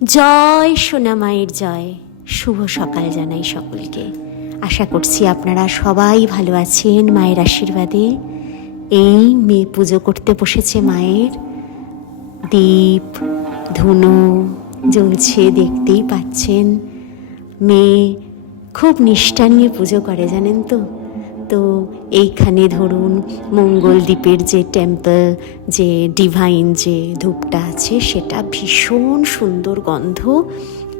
জয় সোনা মায়ের জয়। শুভ সকাল জানাই সকলকে। আশা করছি আপনারা সবাই ভালো আছেন মায়ের আশীর্বাদে। এই মেয়ে পুজো করতে বসেছে, মায়ের দীপ ধুনো জ্বলছে, দেখতেই পাচ্ছেন। মেয়ে খুব নিষ্ঠা নিয়ে পুজো করে, জানেন তো। তো এইখানে ধরুন মঙ্গল দ্বীপের যে টেম্পল, যে ডিভাইন যে ধূপটা আছে, সেটা ভীষণ সুন্দর গন্ধ।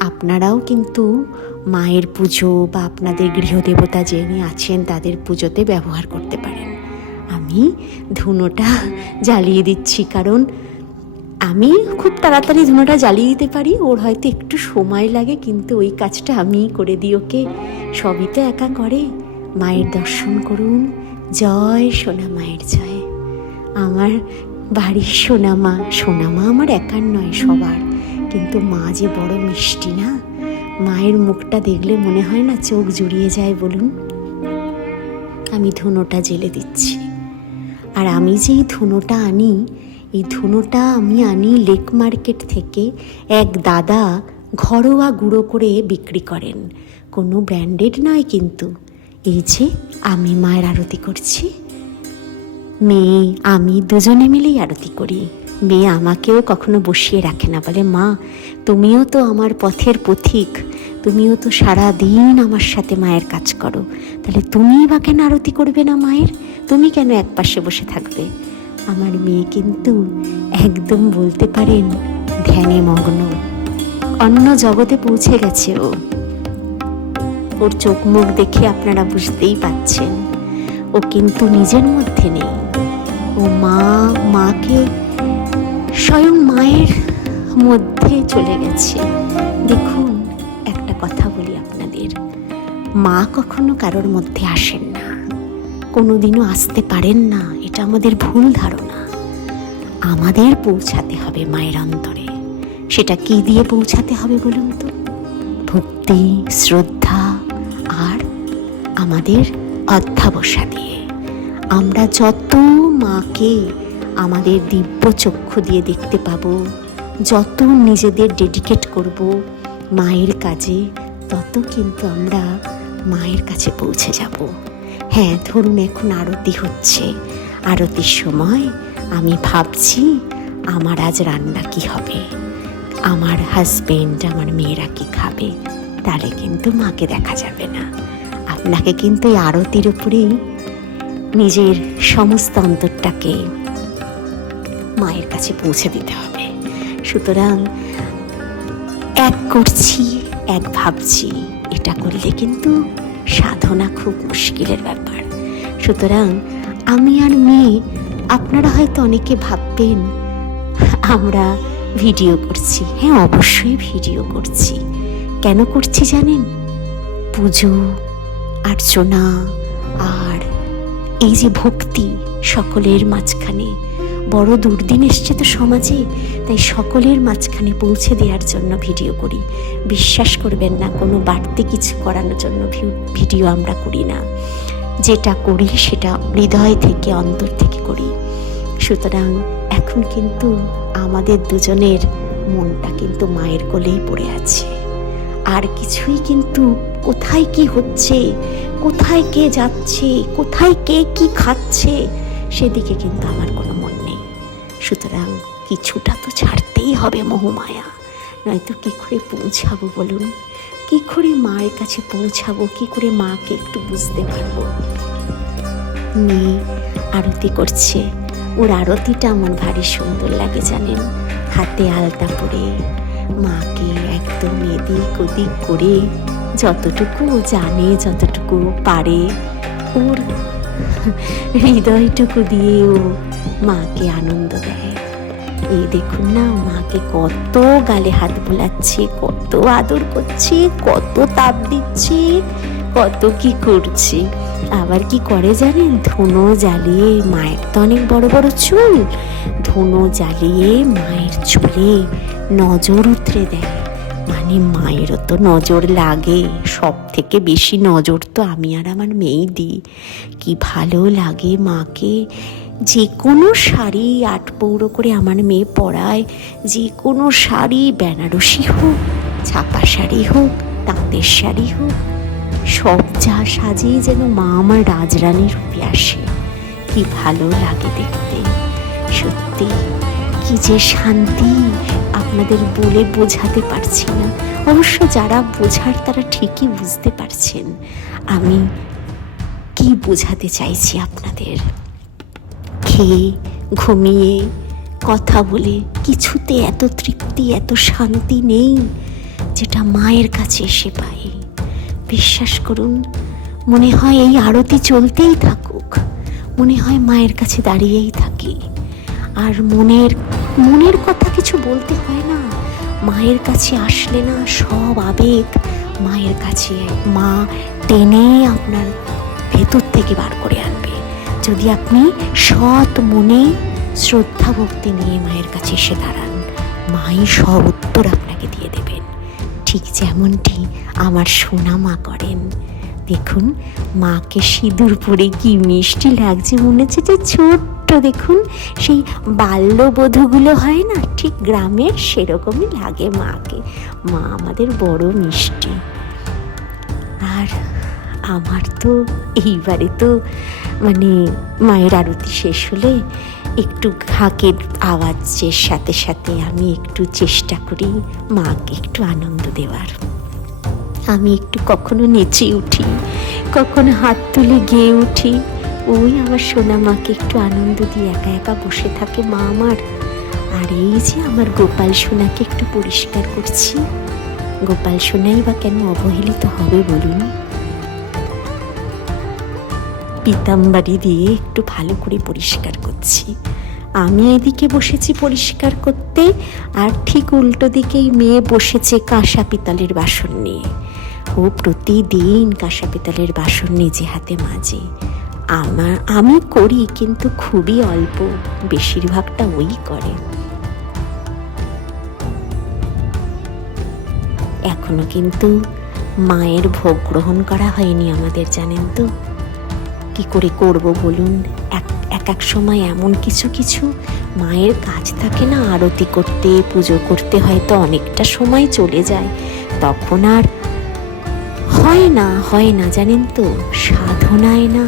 আপনারাও কিন্তু মায়ের পুজো বা আপনাদের গৃহদেবতা যিনি আছেন তাদের পুজোতে ব্যবহার করতে পারেন। আমি ধুনোটা জ্বালিয়ে দিচ্ছি, কারণ আমি খুব তাড়াতাড়ি ধুনোটা জ্বালিয়ে দিতে পারি, ওর হয়তো একটু সময় লাগে, কিন্তু ওই কাজটা আমিই করে দিই ওকে। সবই তো একা করে। মায়ের দর্শন করুন। জয় সোনা মায়ের জয়। আমার বাড়ির সোনামা, সোনামা আমার একার নয়, সবার। কিন্তু মা যে বড় মিষ্টি না, মায়ের মুখটা দেখলে মনে হয় না চোখ জুড়িয়ে যায় বলুন। আমি ধুনোটা জ্বেলে দিচ্ছি। আর আমি যেই ধুনোটা আনি, এই ধুনোটা আমি আনি লেক মার্কেট থেকে। এক দাদা ঘরোয়া গুঁড়ো করে বিক্রি করেন, কোনো ব্র্যান্ডেড নয় কিন্তু। এই যে আমি মায়ের আরতি করছি, মেয়ে আমি দুজনে মিলেই আরতি করি। মেয়ে আমাকেও কখনো বসিয়ে রাখে না, বলে মা তুমিও তো আমার পথের পথিক, তুমিও তো সারা দিন আমার সাথে মায়ের কাজ করো, তাহলে তুমিই বা কেন আরতি করবে না মায়ের? তুমি কেন এক পাশে বসে থাকবে? আমার মেয়ে কিন্তু একদম বলতে পারেন ধ্যানে মগ্ন, অন্য জগতে পৌঁছে গেছে ও। ওর চোখ মুখ দেখে আপনারা বুঝতেই পাচ্ছেন ও কিন্তু নিজের মধ্যে নেই। ও মাকে স্বয়ং মায়ের মধ্যে চলে গেছে। দেখুন, একটা কথা বলি আপনাদের, মা কখনো কারোর মধ্যে আসেন না, কোনোদিনও আসতে পারেন না, এটা আমাদের ভুল ধারণা। আমাদের পৌঁছাতে হবে মায়ের অন্তরে। সেটা কি দিয়ে পৌঁছাতে হবে বলুন তো? ভক্তি, শ্রদ্ধা আর আমাদের অধ্যাবসা দিয়ে। আমরা যত মাকে আমাদের দিব্য চক্ষু দিয়ে দেখতে পাবো, যত নিজেদের ডেডিকেট করব মায়ের কাজে, তত কিন্তু আমরা মায়ের কাছে পৌঁছে যাব। হ্যাঁ, ধরুন এখন আরতি হচ্ছে, আরতির সময় আমি ভাবছি আমার আজ রান্না কি হবে, আমার হাজবেন্ড আমার মেয়েরা কি খাবে, তাহলে কিন্তু মাকে দেখা যাবে না। আপনাকে কিন্তু এই আরতির উপরেই নিজের সমস্ত অন্তরটাকে মায়ের কাছে পৌঁছে দিতে হবে। সুতরাং এক করছি, এক ভাবছি, এটা করলে কিন্তু সাধনা খুব মুশকিলের ব্যাপার। সুতরাং আমি আর মেয়ে, আপনারা হয়তো অনেকে ভাববেন আমরা ভিডিও করছি। হ্যাঁ, অবশ্যই ভিডিও করছি। কেন করছি জানেন? পুজো অর্চনা আর এই যে ভক্তি, সকলের মাঝখানে বড় দুর্দিন এসছে তো সমাজে, তাই সকলের মাঝখানে পৌঁছে দেওয়ার জন্য ভিডিও করি। বিশ্বাস করবেন না, কোনো বাড়তি কিছু করানোর জন্য ভিডিও আমরা করি না। যেটা করি সেটা হৃদয় থেকে, অন্তর থেকে করি। সুতরাং এখন কিন্তু আমাদের দুজনের মনটা কিন্তু মায়ের কোলেই পড়ে আছে। আর কিছুই কিন্তু কোথায় কি হচ্ছে, কোথায় কে যাচ্ছে, কোথায় কে কি খাচ্ছে, সেদিকে কিন্তু আমার কোনো মন নেই। সুতরাং কিছুটা তো ছাড়তেই হবে মোহমায়া, নয়তো কী করে পৌঁছাবো বলুন? কী করে মায়ের কাছে পৌঁছাবো? কী করে মাকে একটু বুঝতে পারবো? মেয়ে আরতি করছে, ওর আরতিটা আমার ভারী সুন্দর লাগে জানেন। হাতে আলতা পরে মাকে একদম এদিক ওদিক করে যতটুকু জানে, যতটুকু পারে, ওর হৃদয়টুকু দিয়ে ও মাকে আনন্দ দেয়। এই দেখুন না, মাকে কত গালে হাত বোলাচ্ছে, কত আদর করছে, কত তাপ দিচ্ছে, কত কি করছে। আবার কি করে জানেন? ধুনো জ্বালিয়ে, মায়ের তো অনেক বড় বড় চুল, ধুনো জ্বালিয়ে মায়ের চুলে নজর উতরে দেয়। মানে মায়েরও তো নজর লাগে, সব থেকে বেশি নজর তো আমি আর আমার মেয়েই দিই। কি ভালো লাগে মাকে যে কোনো শাড়ি 8 পৌরো করে আমার মেয়ে পরায়, যে কোনো শাড়ি, বেনারসি হোক, ছাপা শাড়ি হোক, তাঁতের শাড়ি হোক, সব যা সাজিয়ে যেন মা আমার রাজরানী রূপে আসে। কি ভালো লাগে দেখতে, সত্যি কি যে শান্তি, আপনাদের বলে বোঝাতে পারছি না। অবশ্য যারা বোঝার তারা ঠিকই বুঝতে পারছেন আমি কি বোঝাতে চাইছি আপনাদের। খেয়ে ঘুমিয়ে কথা বলে কিছুতে এত তৃপ্তি, এত শান্তি নেই যেটা মায়ের কাছে এসে পাই। বিশ্বাস করুন, মনে হয় এই আরতি চলতেই থাকুক, মনে হয় মায়ের কাছে দাঁড়িয়েই থাকি। আর মনের কথা কিছু বলতে হয় না, মায়ের কাছে আসলে না সব আবেগ মায়ের কাছে মা টেনে আপনার ভেতর থেকে বার করে আনবে, যদি আপনি সৎ মনে শ্রদ্ধা ভক্তি নিয়ে মায়ের কাছে এসে দাঁড়ান। মাই সব উত্তর আপনাকে দিয়ে দেবেন, ঠিক যেমনটি আমার সোনা মা করেন। দেখুন মাকে সিঁদুর পরে কি মিষ্টি লাগছে, মনে হচ্ছে যে ছোট্ট, দেখুন সেই বাল্যবধূগুলো হয় না, ঠিক গ্রামের সেরকমই লাগে মাকে। মা আমাদের বড় মিষ্টি। আর আমার তো এইবারে তো মানে মায়ের আরতি শেষ হলে একটু ঢাকের আওয়াজের সাথে সাথে আমি একটু চেষ্টা করি মাকে একটু আনন্দ দেওয়ার। আমি একটু কখনো নেচে উঠি, কখনো হাত তুলে গেয়ে উঠি। ওই আমার সোনা মাকে একটু আনন্দ দিয়ে একা একা বসে থাকে মা আমার। আর এই যে আমার গোপাল সোনাকে একটু পরিষ্কার করছি। গোপাল সোনাই বা কেন অবহেলিত হবে বলুন? পিতাম্বারি দিয়ে একটু ভালো করে পরিষ্কার করছি। আমি এদিকে বসেছি পরিষ্কার করতে, আর ঠিক উল্টো দিকেই মেয়ে বসেছে কাঁসা পিতলের বাসন নিয়ে। ও প্রতিদিন কাঁসা পিতলের বাসন নিজে হাতে মাজে। আমি করি, কিন্তু খুবই অল্প, বেশিরভাগটা ওই করে। এখনো কিন্তু মায়ের ভোগ গ্রহণ করা হয়নি আমাদের, জানেন তো? কি করে করব বলুন? এক সময় এমন কিছু মায়ের কাজ থাকে না, আরতি করতে, পুজো করতে হয়তো অনেকটা সময় চলে যায়, তখন আর হয় না জানেন তো, সাধনায় না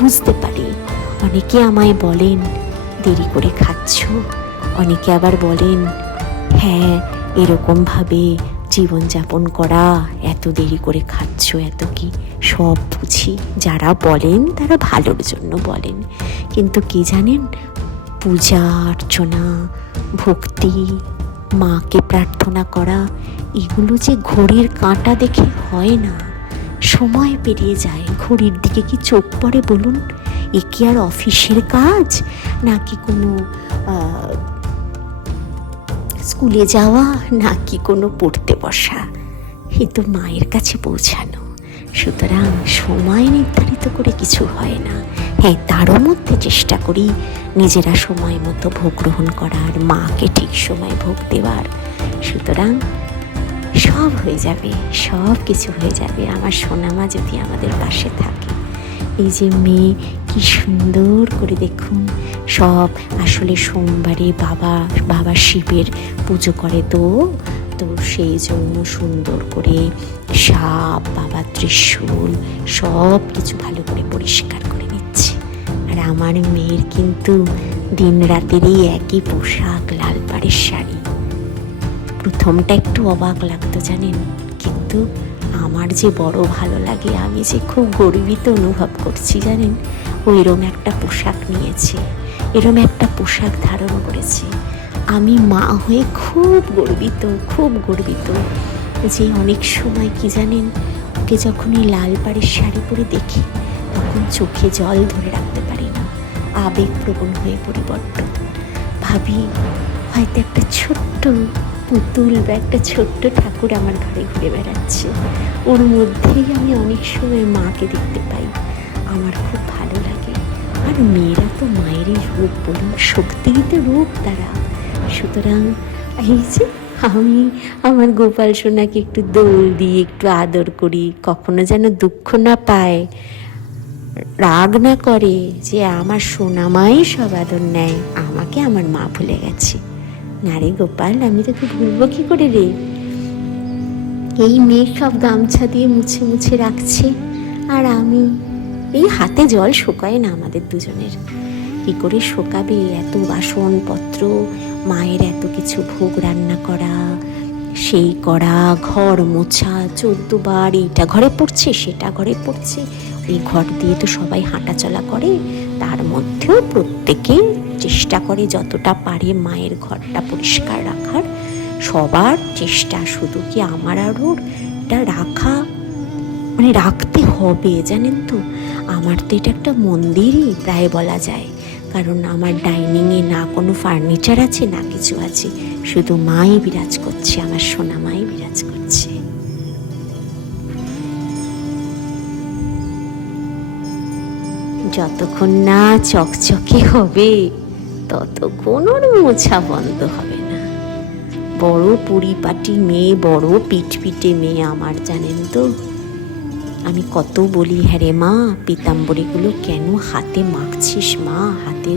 বুঝতে পারি। অনেকে আমায় বলেন দেরি করে খাচ্ছ, অনেকে আবার বলেন হ্যাঁ এরকমভাবে জীবনযাপন করা, এত দেরি করে খাচ্ছ, এত কি। সব বুঝি, যারা বলেন তারা ভালোর জন্য বলেন, কিন্তু কি জানেন, পূজা অর্চনা, ভক্তি, মাকে প্রার্থনা করা, এগুলো যে ঘড়ির কাঁটা দেখে হয় না। সময় পেরিয়ে যায়, ঘড়ির দিকে কি চোখ পড়ে বলুন? এ কি আর অফিসের কাজ, নাকি কোনো স্কুলে যাওয়া, নাকি কোনো পড়তে বসা? এ তো মায়ের কাছে পৌঁছানো। সুতরাং সময় নির্ধারিত করে কিছু হয় না। হ্যাঁ, তারও মধ্যে চেষ্টা করি নিজেরা সময় মতো ভোগ গ্রহণ করার, মাকে ঠিক সময় ভোগ দেওয়ার। সুতরাং সব হয়ে যাবে, সব কিছু হয়ে যাবে আমার সোনামা যদি আমাদের পাশে থাকে। এই যে মেয়ে কি সুন্দর করে দেখুন, সব আসলে সোমবারে বাবা শিবের পুজো করে তো সেই জন্য সুন্দর করে সাপ, বাবা ত্রিশূল সব কিছু ভালো করে পরিষ্কার করে নিচ্ছে। আর আমার মেয়ের কিন্তু দিন রাতেরই একই পোশাক, লাল পাড়ের শাড়ি। প্রথমটা একটু অবাক লাগতো জানেন, কিন্তু আমার যে বড় ভালো লাগে, আমি যে খুব গর্বিত অনুভব করছি জানেন। ও এরম একটা পোশাক নিয়েছে, এরম একটা পোশাক ধারণ করেছে। আমি মা হয়ে খুব গর্বিত যে অনেক সময় কি জানেন, ওকে যখন এই লাল পাড়ের শাড়ি পরে দেখি, তখন চোখে জল ধরে রাখতে পারি না, আবেগপ্রবণ হয়ে পরিবর্তন। ভাবি হয়তো একটা ছোট্ট পুতুল বা একটা ছোট্ট ঠাকুর আমার ঘরে ঘুরে বেড়াচ্ছে, ওর মধ্যেই আমি অনেক সময় মাকে দেখতে পাই। আমার খুব ভালো লাগে। আর মেয়েরা তো মায়েরই রূপ বলুন, শক্তিরই তো রূপ তারা। সুতরাং এই যে আমি আমার গোপাল সোনাকে একটু দোল দিয়ে একটু আদর করি, কখনো যেন দুঃখ না পায়, রাগ না করে যে আমার সোনামাই সব আদর নেয়, আমাকে আমার মা ভুলে গেছে। না রে গোপাল, আমি তোকে ভুলবো কি করে রে? এই মেয়ে সব গামছা দিয়ে মুছে মুছে রাখছে, আর আমি এই হাতে জল শুকায় না আমাদের দুজনের। কি করে শোকাবে? এত বাসনপত্র, মায়ের এত কিছু ভোগ রান্না করা, সেই করা, ঘর মোছা, 14 বার এইটা ঘরে পড়ছে সেটা ঘরে পড়ছে। এই ঘর দিয়ে তো সবাই হাঁটা চলা করে, তার মধ্যেও প্রত্যেকে চেষ্টা করে যতটা পারে মায়ের ঘরটা পরিষ্কার রাখার। সবার চেষ্টা, শুধু কি আমার আর ওর, এটা রাখা মানে রাখতে হবে, জানেন তো। আমার তো এটা একটা মন্দিরই প্রায় বলা যায়, কারণ আমার ডাইনিংয়ে না কোনো ফার্নিচার আছে না কিছু আছে, শুধু মাই বিরাজ করছে, আমার সোনা মাই বিরাজ করছে। যতক্ষণ না চকচকে হবে ততক্ষণ ওর মোছা বন্ধ হবে না। বড় পরিপাটি মেয়ে, বড় পিটপিটে মেয়ে আমার, জানেন তো। আমি কত বলি, হ্যাঁ রে মা, পিতাম্বরীগুলো কেন হাতে মাখছিস মা? হাতে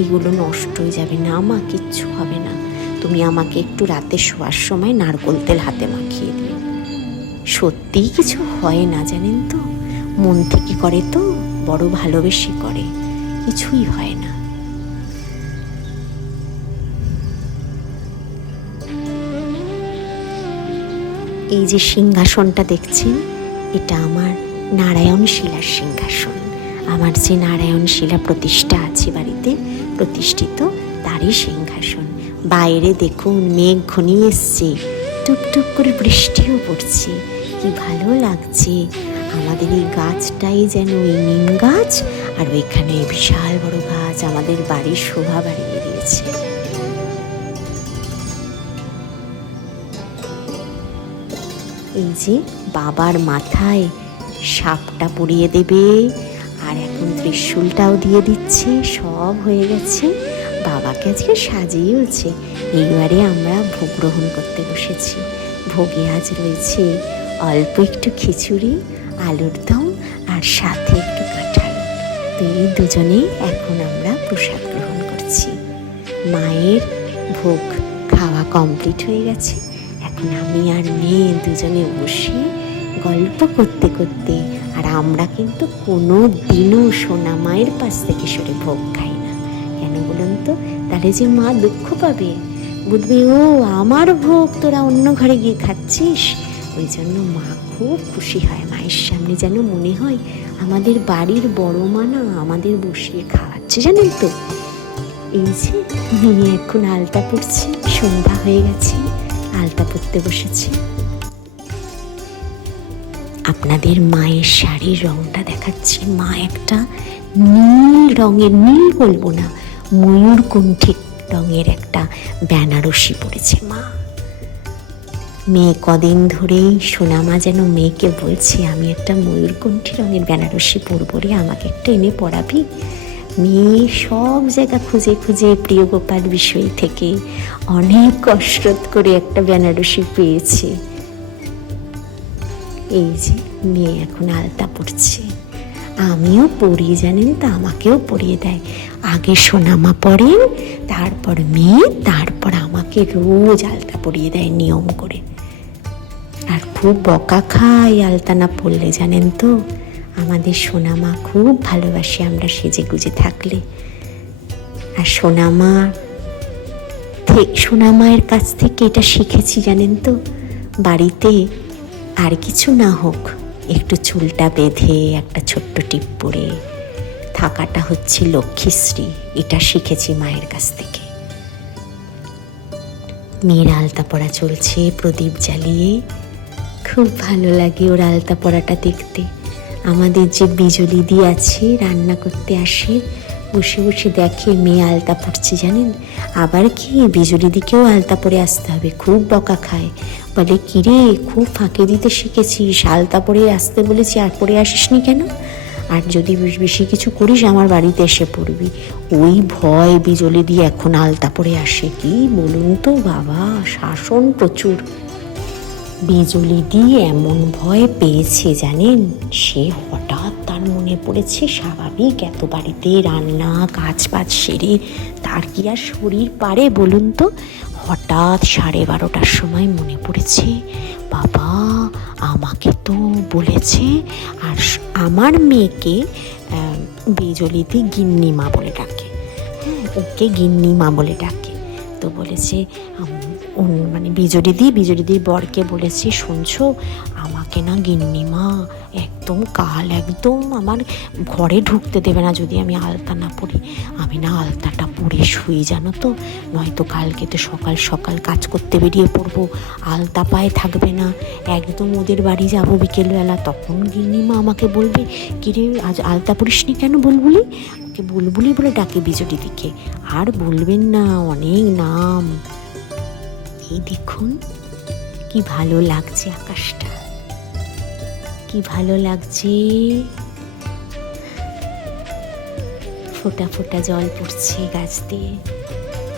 এগুলো নষ্ট হয়ে যাবে। না মা, কিচ্ছু হবে না, তুমি আমাকে একটু রাতে শোয়ার সময় নারকোল তেল হাতে মাখিয়ে দিও। সত্যিই কিছু হয় না, জানেন তো। মন থেকে করে তো, বড় ভালোবেসে করে, কিছুই হয় না। এই যে সিংহাসনটা দেখছেন, এটা আমার নারায়ণ শিলার সিংহাসন। আমার যে নারায়ণ শিলা প্রতিষ্ঠা আছে বাড়িতে, প্রতিষ্ঠিত, তারই সিংহাসন। বাইরে দেখুন মেঘ ঘনিয়ে এসছে, টুকটুক করে বৃষ্টিও পড়ছে, কি ভালো লাগছে। আমাদের এই গাছটাই যেন ওই নিম গাছ, আর ওইখানে বিশাল বড় গাছ আমাদের বাড়ির শোভা বাড়িয়ে দিয়েছে। এই যে বাবার মাথায় সাপটা পরিয়ে দেবে, আর এখন ত্রিশূলটাও দিয়ে দিচ্ছে, সব হয়ে গেছে। বাবাকে আজকে সাজিয়েওছে। এইবারে আমরা ভোগ গ্রহণ করতে বসেছি। ভোগে আজ রয়েছে অল্প একটু খিচুড়ি, আলুর দম, আর সাথে একটু কাঁঠাল। তো এই দুজনেই এখন আমরা প্রসাদ গ্রহণ করছি। মায়ের ভোগ খাওয়া কমপ্লিট হয়ে গেছে। এখন আমি আর মেয়ে দুজনে বসে গল্প করতে করতে, আর আমরা কিন্তু কোনো দিনও সোনা মায়ের পাশ থেকে সরে ভোগ খাই না। কেন বলুন তো? তাহলে যে মা দুঃখ পাবে, বুঝবে ও আমার ভোগ তোরা অন্য ঘরে গিয়ে খাচ্ছিস। ওই জন্য মা খুব খুশি হয়। মায়ের সামনে যেন মনে হয় আমাদের বাড়ির বড় মা না আমাদের বসিয়ে খাওয়াচ্ছে, জানেন তো। এই যে মেয়ে এখন আলতা পড়ছে, সন্ধ্যা হয়ে গেছে, আলতা পরতে বসেছে। আপনাদের মায়ের শাড়ির রংটা দেখাচ্ছি। মা একটা নীল রঙের, নীল বলবো না, ময়ূরকণ্ঠী রঙের একটা বেনারসি পরেছে মা। মেয়ে কদিন ধরেই সোনামা যেন মেয়েকে বলছে, আমি একটা ময়ূরকণ্ঠী রঙের বেনারসি পরবো রে, আমাকে একটা এনে পরাবি। মেয়ে সব জায়গা খুঁজে খুঁজে প্রিয় গোপাল বিষয় থেকে অনেক কসরত করে একটা বেনারসি পেয়েছে। এই যে মেয়ে এখন আলতা পড়ছে, আমিও পরি, জানেন তো, আমাকেও পরিয়ে দেয়। আগে সোনামা পড়েন, তারপর মেয়ে, তারপর আমাকে রোজ আলতা পরিয়ে দেয় নিয়ম করে। আর খুব বকা খায় আলতা না পরলে, জানেন তো। আমাদের সোনামা খুব ভালোবাসে আমরা সেজে গুজে থাকলে। আর সোনামায়ের কাছ থেকে এটা শিখেছি, জানেন তো। বাড়িতে আর কিছু না হোক, একটু চুলটা বেঁধে একটা ছোট্ট টিপ পরে থাকাটা হচ্ছে লক্ষ্মীশ্রী। এটা শিখেছি মায়ের কাছ থেকে। মেয়ের আলতা পরা চলছে প্রদীপ জ্বালিয়ে। খুব ভালো লাগে ওর আলতা পরাটা দেখতে। আমাদের যে বিজলি দি আছে, রান্না করতে আসে, বসে বসে দেখে মেয়ে আলতা পড়ছে, জানেন। আবার কি বিজলি দিকেও আলতা পরে আসতে হবে, খুব বকা খায়। বলে, কিরে খুব ফাঁকে দিতে শিখেছিস, আলতা পরে আসতে বলেছি আর পরে আসিসনি কেন? আর যদি বেশি কিছু করিস আমার বাড়িতে এসে পড়বি। ওই ভয় বিজলি দিয়ে এখন আলতা পরে আসে। কি বলুন তো বাবা, শাসন প্রচুর। বিজলি দিয়ে এমন ভয় পেয়েছে জানেন, সে হঠাৎ তার মনে পড়েছে স্বাভাবিক এত বাড়িতে রান্না কাজ বাজ সেরে তার কি আর শরীর পারে বলুন তো। হঠাৎ 12:30টার সময় মনে পড়েছে, বাবা আমাকে তো বলেছে আর আমার মেয়েকে বিজলিতে গিন্নিমা বলে ডাকে, হ্যাঁ ওকে গিন্নিমা বলে ডাকে। তো বলেছে মানে বিজলিদির বরকে বলেছে, শুনছো আমাকে না গিন্নিমা একদম একদম আমার ঘরে ঢুকতে দেবে না যদি আমি আলতা না পরি। আমি না আলতাটা পরে শুই জানো তো, নয়তো কালকে তো সকাল সকাল কাজ করতে বেরিয়ে পড়বো, আলতা পায়ে থাকবে না, একদম ওদের বাড়ি যাবো বিকেলবেলা, তখন গিন্নিমা আমাকে বলবে কিরে আজ আলতা পরিসনি কেন বুলবুলি। ওকে বুলবুলি বলে ডাকে বিজলিদিকে। আর বলবেন না, অনেক নাম। এই দেখুন কি ভালো লাগছে আকাশটা, কি ভালো লাগছে, ফোঁটা ফোঁটা জল পড়ছে গাছ দিয়ে,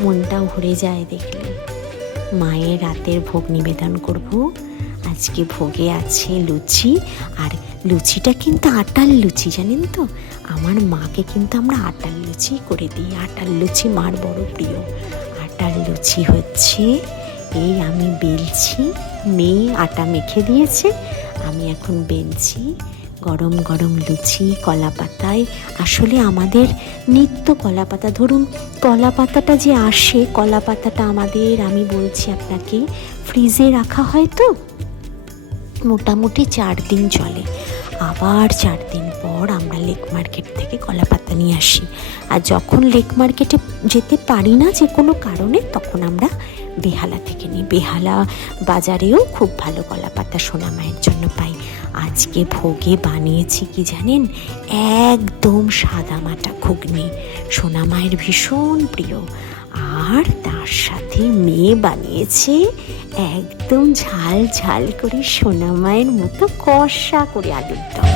মনটাও ভরে যায় দেখলে। মায়ের রাতের ভোগ নিবেদন করব। আজকে ভোগে আছে লুচি, আর লুচিটা কিন্তু আটার লুচি জানেন তো, আমার মাকে কিন্তু আমরা আটার লুচি করে দিই, আটার লুচি মার বড় প্রিয়। আটার লুচি হচ্ছে এই আমি বেলছি, মেয়ে আটা মেখে দিয়েছে, আমি এখন বেলছি। গরম গরম লুচি কলা পাতায়, আসলে আমাদের নিত্য কলা পাতা, ধরুন কলা পাতাটা যে আসে, কলা পাতাটা আমাদের আমি বলছি আপনাকে ফ্রিজে রাখা হয় তো মোটামুটি 4 দিন চলে, আবার 4 দিন পর আমরা লেক মার্কেট থেকে কলা পাতা নিয়ে আসি। আর যখন লেক মার্কেটে যেতে পারি না যে কোনো কারণে, তখন আমরা বেহালা থেকে নিই। বেহালা বাজারেও খুব ভালো কলা পাতা সোনা মায়ের জন্য পাই। আজকে ভোগে বানিয়েছি কি জানেন, একদম সাদা মাটা ঘুগনি, সোনা মায়ের ভীষণ প্রিয়। আর তার সাথে মেয়ে বানিয়েছে একদম ঝাল ঝাল করে সোনা মায়ের মতো কষা করে আলুর দম।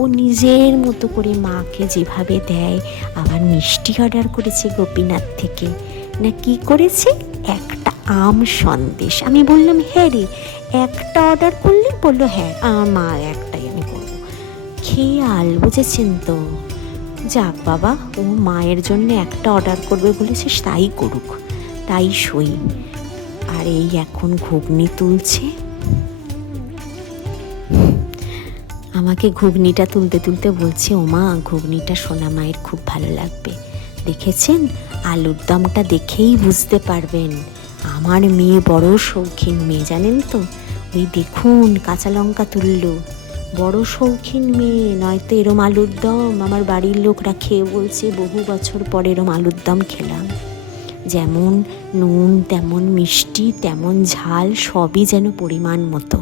ও নিজের মতো করে মাকে যেভাবে দেয়, আবার মিষ্টি অর্ডার করেছে গোপীনাথ থেকে, না কি করেছে একটা আম সন্দেশ। আমি বললাম হ্যাঁ রে একটা অর্ডার করলি, বললো হ্যাঁ মা একটাই আমি করবো। খেয়াল বুঝেছেন তো, যাক বাবা ও মায়ের জন্য একটা অর্ডার করবে বলেছে, তাই করুক, তাই সই। আর এই এখন ঘুগনি তুলছে, আমাকে ঘুগনিটা তুলতে তুলতে বলছে, ওমা ঘুগনিটা সোনা মায়ের খুব ভালো লাগবে। দেখেছেন আলুর দমটা দেখেই বুঝতে পারবেন আমার মেয়ে বড় শৌখিন মেয়ে জানেন তো। ওই দেখুন কাঁচা লঙ্কা তুললো, বড় শৌখিন মেয়ে, নয়তো এরম আলুর দম আমার বাড়ির লোকরা খেয়ে বলছে বহু বছর পর এরম আলুর দম খেলাম। যেমন নুন তেমন মিষ্টি তেমন ঝাল, সবই যেন পরিমাণ মতো।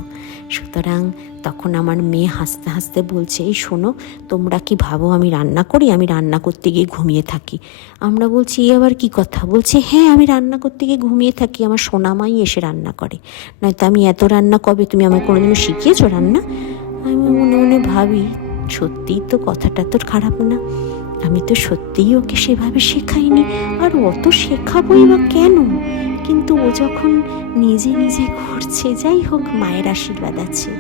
সুতরাং তখন আমার মেয়ে হাসতে হাসতে বলছে, এই শোনো তোমরা কি ভাবো আমি রান্না করি, আমি রান্না করতে গিয়ে ঘুমিয়ে থাকি। আমরা বলছি এ আবার কি কথা, বলছে হ্যাঁ আমি রান্না করতে গিয়ে ঘুমিয়ে থাকি, আমার সোনামাই এসে রান্না করে, নয়তো আমি এত রান্না কবে, তুমি আমায় কোনোদিনও শিখিয়েছো রান্না। আমি মনে মনে ভাবি সত্যিই তো কথাটা তোর খারাপ না, আমি তো সত্যিই ওকে সেভাবে শেখাইনি, আর অত শেখাবোই বা কেন। কিন্তু ও যখন নিজে নিজে করছে, যাই হোক মায়ের আশীর্বাদ আছে।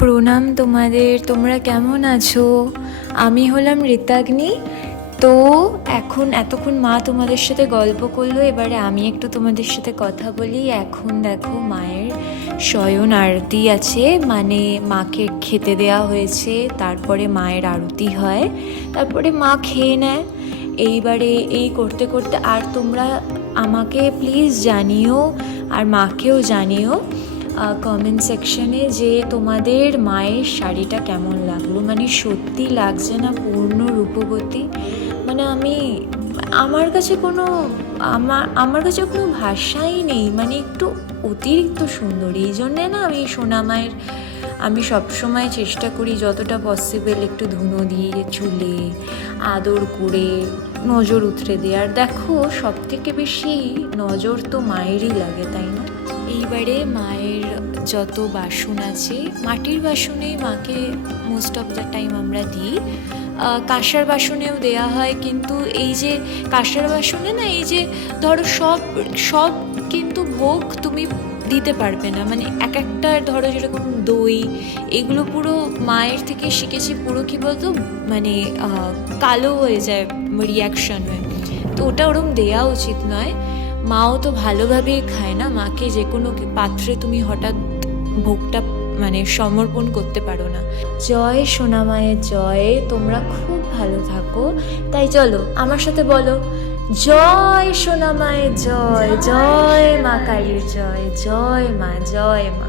প্রণাম তোমাদের, তোমরা কেমন আছো? আমি হলাম ঋতাগ্নি। তো এখন এতক্ষণ মা তোমাদের সাথে গল্প করলো, এবারে আমি একটু তোমাদের সাথে কথা বলি। এখন দেখো মায়ের শয়ন আরতি আছে, মানে মাকে খেতে দেয়া হয়েছে, তারপরে মায়ের আরতি হয়, তারপরে মা খেয়ে নেয়। এইবারে এই করতে করতে আর তোমরা আমাকে প্লিজ জানিও আর মাকেও জানিও কমেন্ট সেকশনে যে তোমাদের মায়ের শাড়িটা কেমন লাগলো। মানে সত্যি লাগছে না পূর্ণ রূপবতী? মানে আমার কাছে কোনো ভাষাই নেই, মানে একটু অতিরিক্ত সুন্দর। এই জন্যে না আমি সোনামায়ের আমি সবসময় চেষ্টা করি যতটা পসিবল একটু ধুনো দিয়ে চুলে আদর করে নজর উতরে দেওয়ার। দেখো সব থেকে বেশি নজর তো মায়েরই লাগে, তাই না? এইবারে মায়ের যত বাসন আছে, মাটির বাসনেই মাকে মোস্ট অফ দ্য টাইম আমরা দিই, কাঁসার বাসনেও দেয়া হয়। কিন্তু এই যে কাঁসার বাসনে না, এই যে ধরো সব কিন্তু ভোগ তুমি দিতে পারবে না, মানে এক একটা ধরো যেরকম দই, এগুলো পুরো মায়ের থেকে শিখেছি, পুরো কী বলতো মানে কালো হয়ে যায় রিয়াকশন হয়ে, তো ওটা ওরম দেওয়া উচিত নয়। মাও তো ভালোভাবেই খায় না, মাকে যে কোনো পাত্রে তুমি হঠাৎ ভোগটা মানে সমর্পণ করতে পারো না। জয় সোনামায়ের জয়, তোমরা খুব ভালো থাকো। তাই চলো আমার সাথে বলো, জয় সোনামায়ের জয়, জয় মা কালীর জয়, জয় মা, জয় মা।